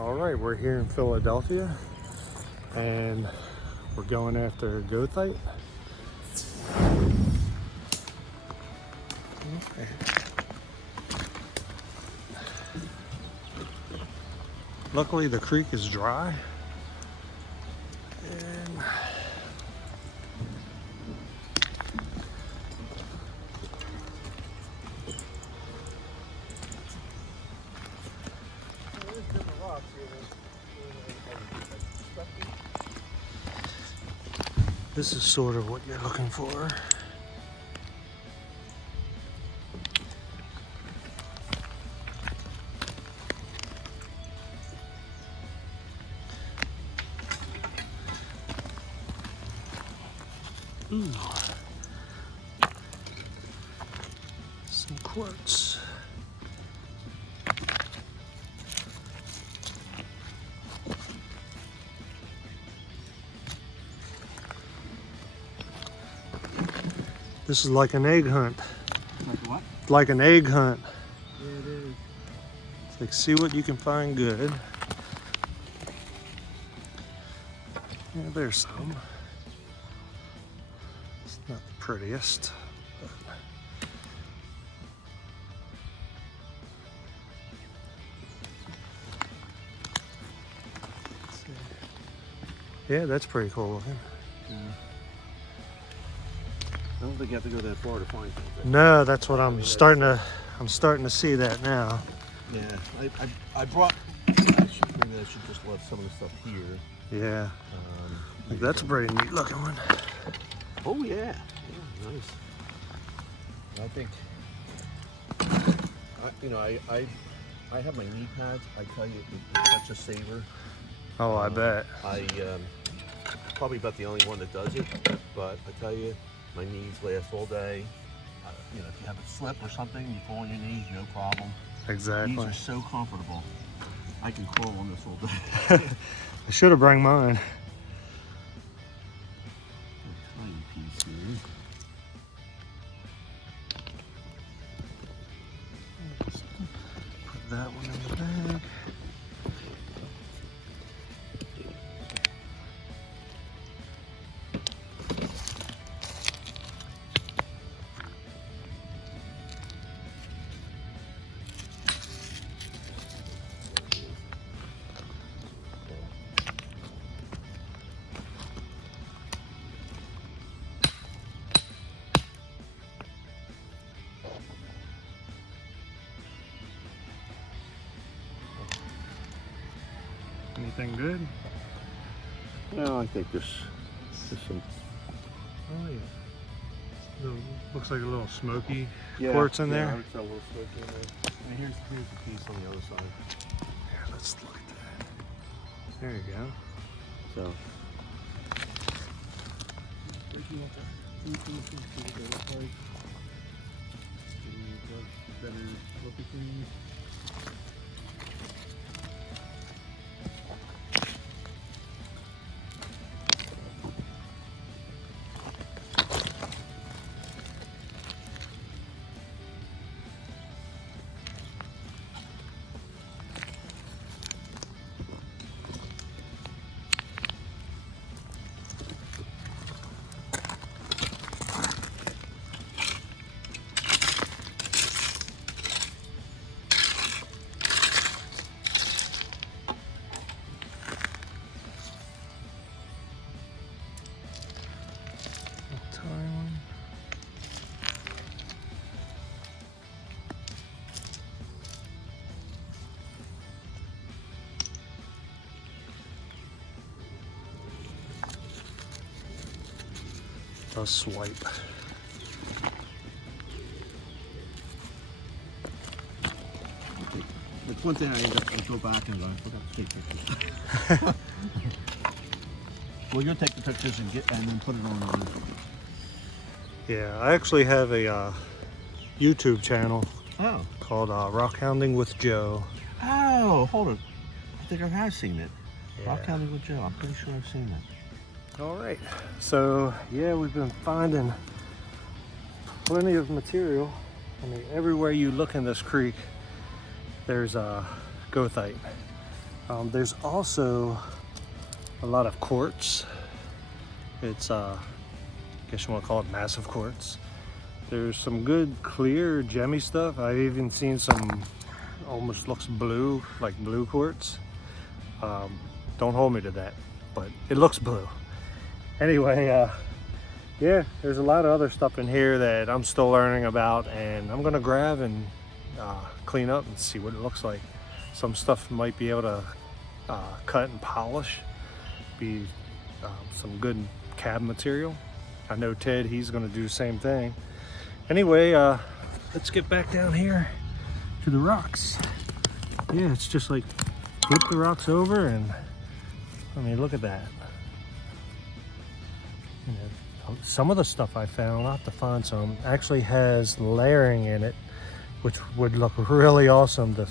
All right, we're here in Philadelphia and we're going after goethite. Okay. Luckily the creek is dry. And this is sort of what you're looking for. Ooh. Some quartz. This is like an egg hunt. Like what? Like an egg hunt. Yeah, it is. It's like, see what you can find good. Yeah, there's some. It's not the prettiest, but let's see. Yeah, that's pretty cool looking. Yeah. I don't think you have to go that far to find things. No, that's what I'm starting to see that now. Yeah, I brought. Maybe I should just let some of the stuff here. Yeah, that's a pretty neat looking one. Oh yeah, nice. I think. I have my knee pads. I tell you, it's such a saver. Oh, I bet. Probably about the only one that does it, but I tell you, my knees last all day. If you have a slip or something, you fall on your knees, no problem. Exactly. These are so comfortable. I can crawl on this all day. I should have brought mine. A tiny piece here. Put that one in the bag. Anything good? Well, I think there's some. Oh yeah. Looks like a little smoky quartz in there. It's a little smoky in there. And here's the piece on the other side. Yeah, let's look at that. There you go. So. Better look at things. A swipe. That's one thing I go back and I forgot to take pictures. Well, you'll take the pictures and then put it on. Yeah, I actually have a YouTube channel called Rockhounding with Joe. Oh, hold on. I think I have seen it. Yeah. Rockhounding with Joe. I'm pretty sure I've seen that. All right, so yeah, we've been finding plenty of material. I mean, everywhere you look in this creek, there's goethite. There's also a lot of quartz. It's I guess you want to call it massive quartz. There's some good clear gemmy stuff. I've even seen some almost looks blue, like blue quartz. Don't hold me to that, but it looks blue. Anyway, yeah, there's a lot of other stuff in here that I'm still learning about, and I'm gonna grab and clean up and see what it looks like. Some stuff might be able to cut and polish, be some good cab material. I know Ted, he's gonna do the same thing. Anyway, let's get back down here to the rocks. Yeah, it's just like flip the rocks over, and I mean, look at that. You know, some of the stuff I found, I'll have to find some, actually has layering in it, which would look really awesome to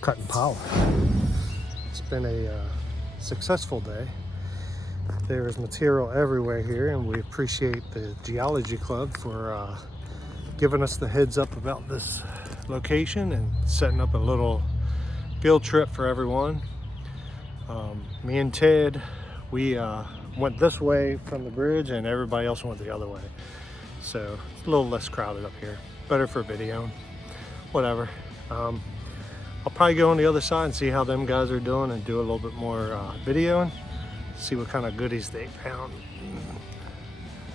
cut and polish. It's been a successful day. There is material everywhere here, and we appreciate the Geology Club for giving us the heads up about this location and setting up a little field trip for everyone. Me and Ted, we went this way from the bridge, and everybody else went the other way. So it's a little less crowded up here. Better for video, whatever. I'll probably go on the other side and see how them guys are doing and do a little bit more videoing. See what kind of goodies they found.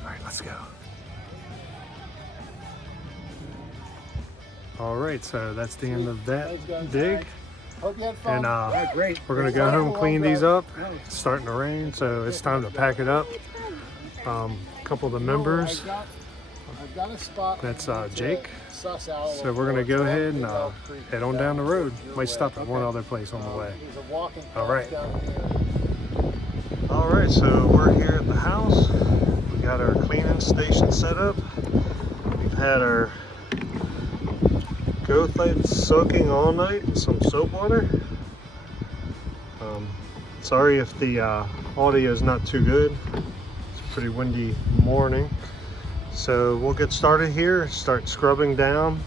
All right, let's go. All right, so that's the end of that dig. Hope you had fun. And great. we're gonna go home, clean these up. It's starting to rain, so it's time to pack it up. A couple of the members, I've got a spot. that's Jake. So we're gonna go ahead and head on down the road. Might stop at one other place on the way. All right. All right, so we're here at the house. We got our cleaning station set up. We've had our Goethite soaking all night in some soap water. Sorry if the audio is not too good. It's a pretty windy morning. So we'll get started here, start scrubbing down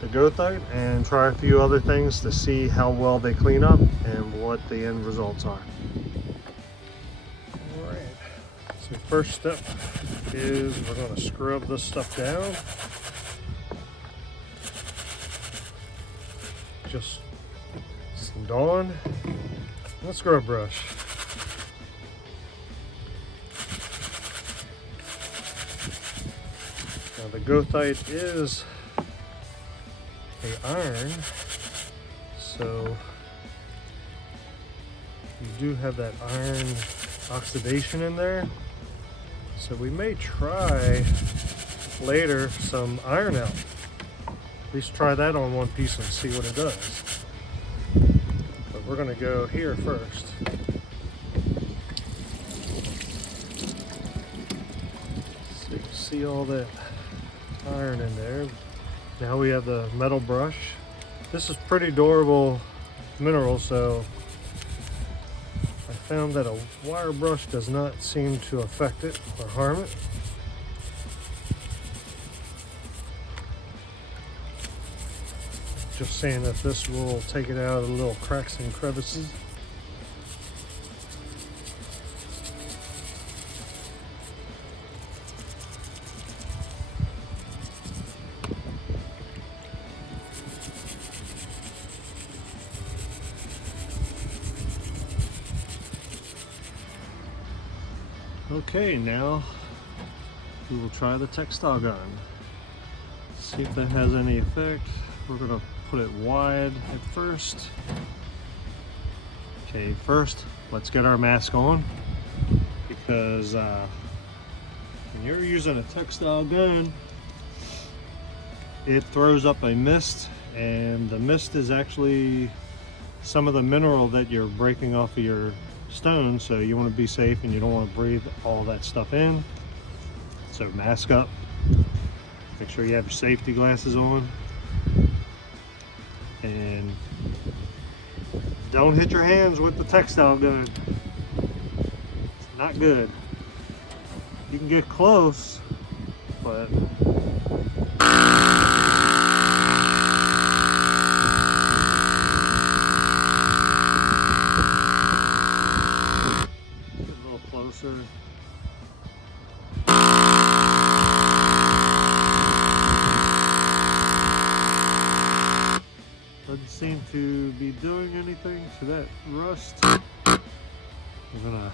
the Goethite and try a few other things to see how well they clean up and what the end results are. All right, so first step is we're going to scrub this stuff down. Just some Dawn and a scrub brush. Now the Goethite is a iron, so you do have that iron oxidation in there. So we may try later some iron out. At least try that on one piece and see what it does. But we're gonna go here first. So you can see all that iron in there. Now we have the metal brush. This is pretty durable mineral, so I found that a wire brush does not seem to affect it or harm it. Just saying that this will take it out of the little cracks and crevices. Okay, now we will try the textile gun. See if that has any effect. We're gonna put it wide at first. Okay, first let's get our mask on, because when you're using a textile gun, it throws up a mist, and the mist is actually some of the mineral that you're breaking off of your stone, so you want to be safe and you don't want to breathe all that stuff in. So mask up, make sure you have your safety glasses on, and don't hit your hands with the textile gun. It's not good. You can get close, but closer. Doesn't seem to be doing anything to that rust. We're gonna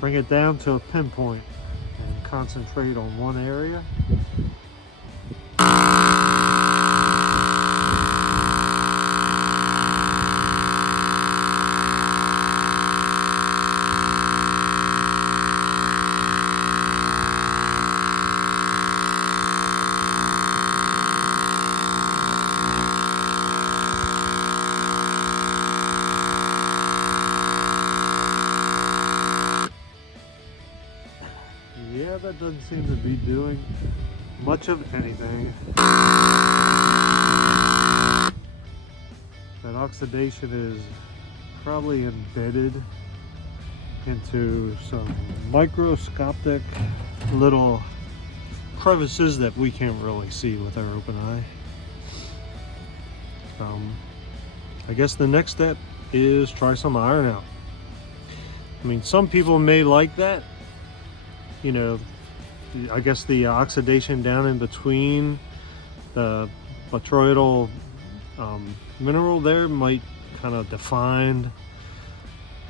bring it down to a pinpoint and concentrate on one area. Yeah, that doesn't seem to be doing much of anything. That oxidation is probably embedded into some microscopic little crevices that we can't really see with our open eye. I guess the next step is try some iron out. I mean, some people may like that. You know, I guess the oxidation down in between the botryoidal mineral there might kind of define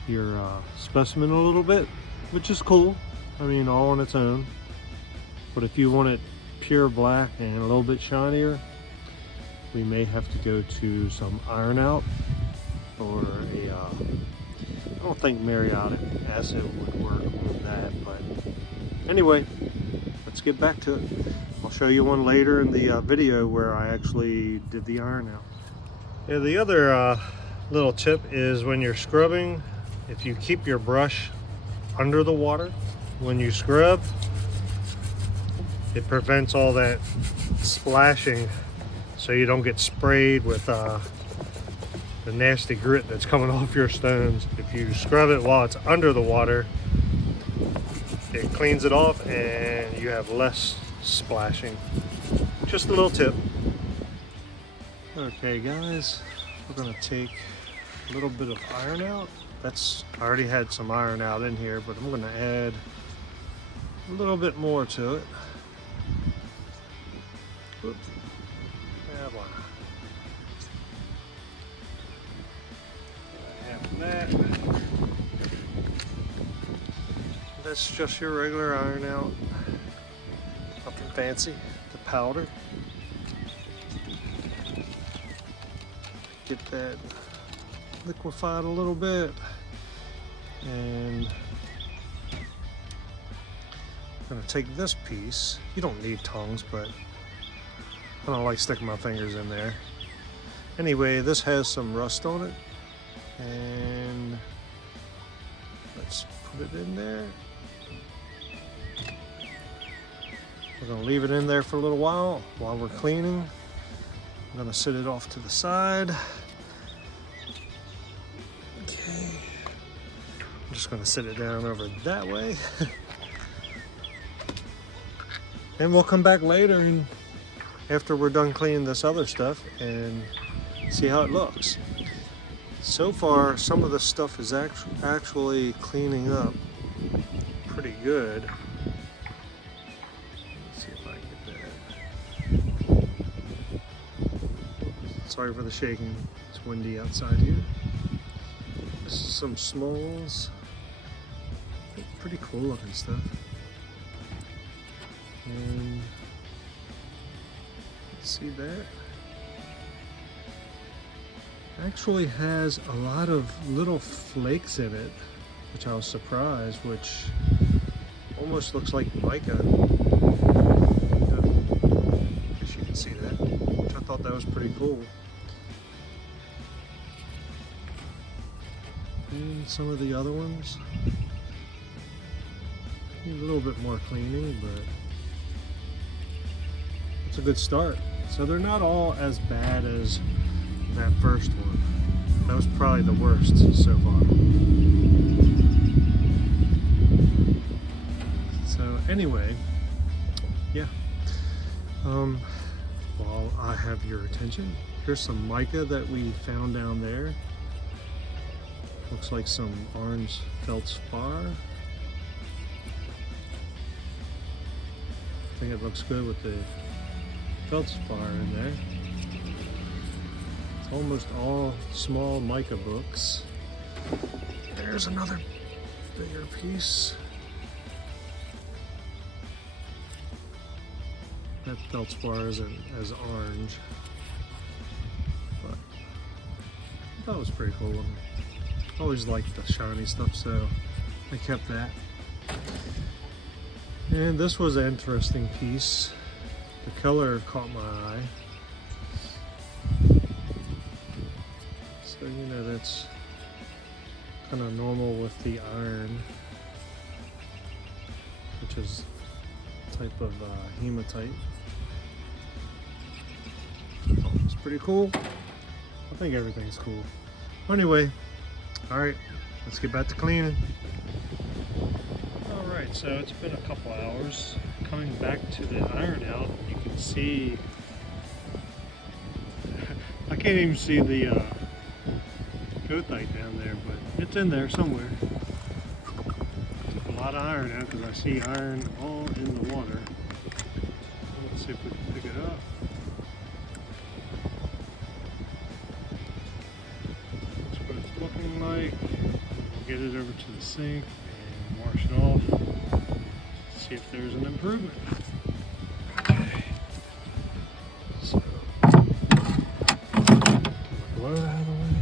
your specimen a little bit, which is cool. I mean, all on its own. But if you want it pure black and a little bit shinier, we may have to go to some iron out or a I don't think muriatic acid would work with that, but anyway, let's get back to it. I'll show you one later in the video where I actually did the iron out. Yeah, the other little tip is when you're scrubbing, if you keep your brush under the water when you scrub, it prevents all that splashing so you don't get sprayed with the nasty grit that's coming off your stones. If you scrub it while it's under the water, it cleans it off and you have less splashing. Just a little tip. Okay guys, we're gonna take a little bit of iron out. I already had some iron out in here, but I'm gonna add a little bit more to it. Oops. Yeah, why not? That. That's just your regular iron out. Nothing fancy. The powder. Get that liquefied a little bit. And I'm gonna take this piece. You don't need tongs, but I don't like sticking my fingers in there. Anyway, this has some rust on it. And let's put it in there. We're going to leave it in there for a little while we're cleaning. I'm going to set it off to the side. Okay. I'm just going to set it down over that way. And we'll come back later and after we're done cleaning this other stuff and see how it looks. So far, some of the stuff is actually cleaning up pretty good. Let's see if I can get that. Sorry for the shaking. It's windy outside here. This is some smalls. Pretty cool looking stuff. And see that? Actually has a lot of little flakes in it, which I was surprised, which almost looks like mica. I guess you can see that, which I thought that was pretty cool. And some of the other ones need a little bit more cleaning, but it's a good start. So they're not all as bad as that first one. That was probably the worst so far. So anyway, yeah. While I have your attention, here's some mica that we found down there. Looks like some orange feldspar. I think it looks good with the feldspar in there. It's almost all small mica books. There's another bigger piece. That feldspar isn't as orange, but I thought it was pretty cool. I always liked the shiny stuff, so I kept that. And this was an interesting piece. The color caught my eye. So, you know, that's kind of normal with the iron, which is a type of hematite. Oh, it's pretty cool. I think everything's cool. Anyway, all right, let's get back to cleaning. All right, so it's been a couple hours. Coming back to the iron out, you can see, I can't even see the goethite down there, but it's in there somewhere. Took a lot of iron out because I see iron all in the water. Let's see if we can pick it up. That's what it's looking like. We'll get it over to the sink and wash it off. See if there's an improvement. Okay. So, load out of the way.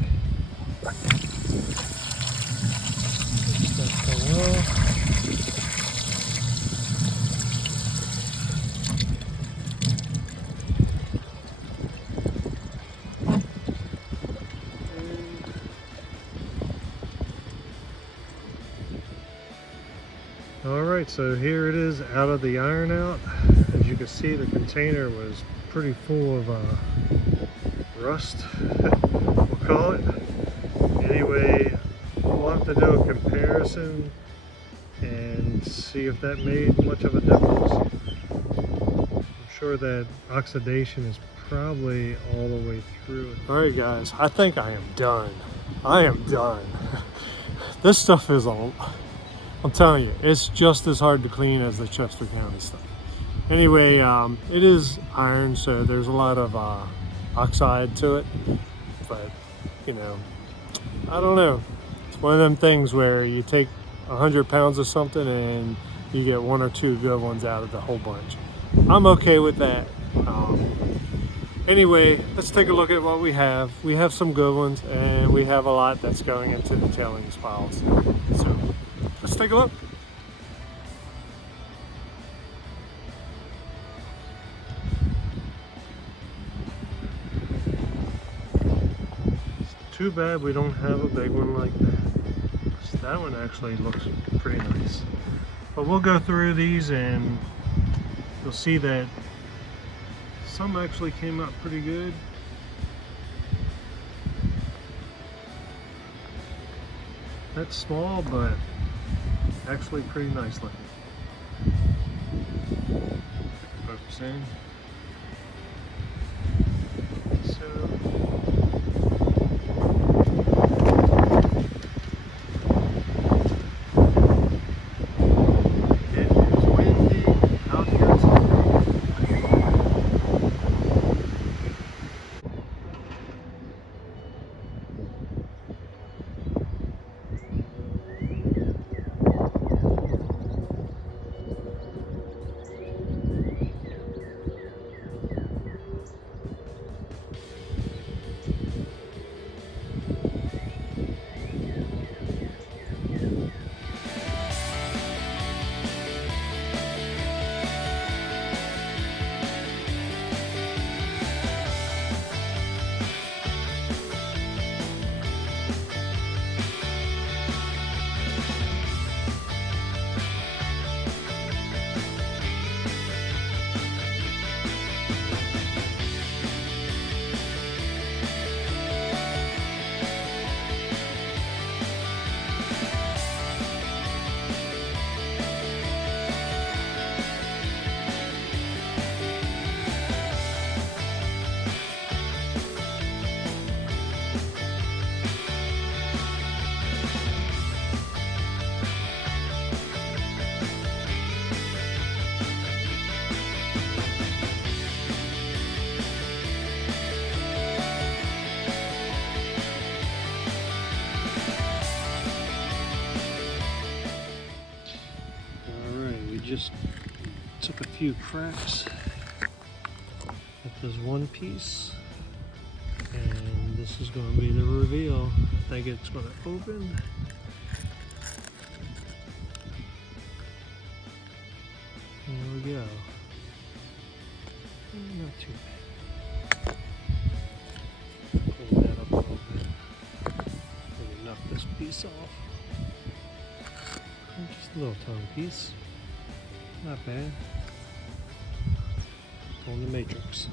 That thing off. Alright, so here it is out of the iron out. As you can see, the container was pretty full of rust, we'll call it. Anyway, we'll have to do a comparison and see if that made much of a difference. I'm sure that oxidation is probably all the way through it. Alright guys, I think I am done. I am done. This stuff is all, I'm telling you, it's just as hard to clean as the Chester County stuff. Anyway, it is iron, so there's a lot of oxide to it, but you know, I don't know. It's one of them things where you take 100 pounds of something and you get 1 or 2 good ones out of the whole bunch. I'm okay with that. Anyway, let's take a look at what we have. We have some good ones, and we have a lot that's going into the tailings piles. So let's take a look. It's too bad we don't have a big one like that. That one actually looks pretty nice. But we'll go through these and you'll see that some actually came out pretty good. That's small, but actually pretty nice looking. Focus in. So it is windy out here today. just took a few cracks at this one piece, and this is going to be the reveal. I think it's going to open. There we go. Not too bad. Clean that up a little bit. Maybe knock this piece off. Just a little tiny piece. Not bad. On the matrix.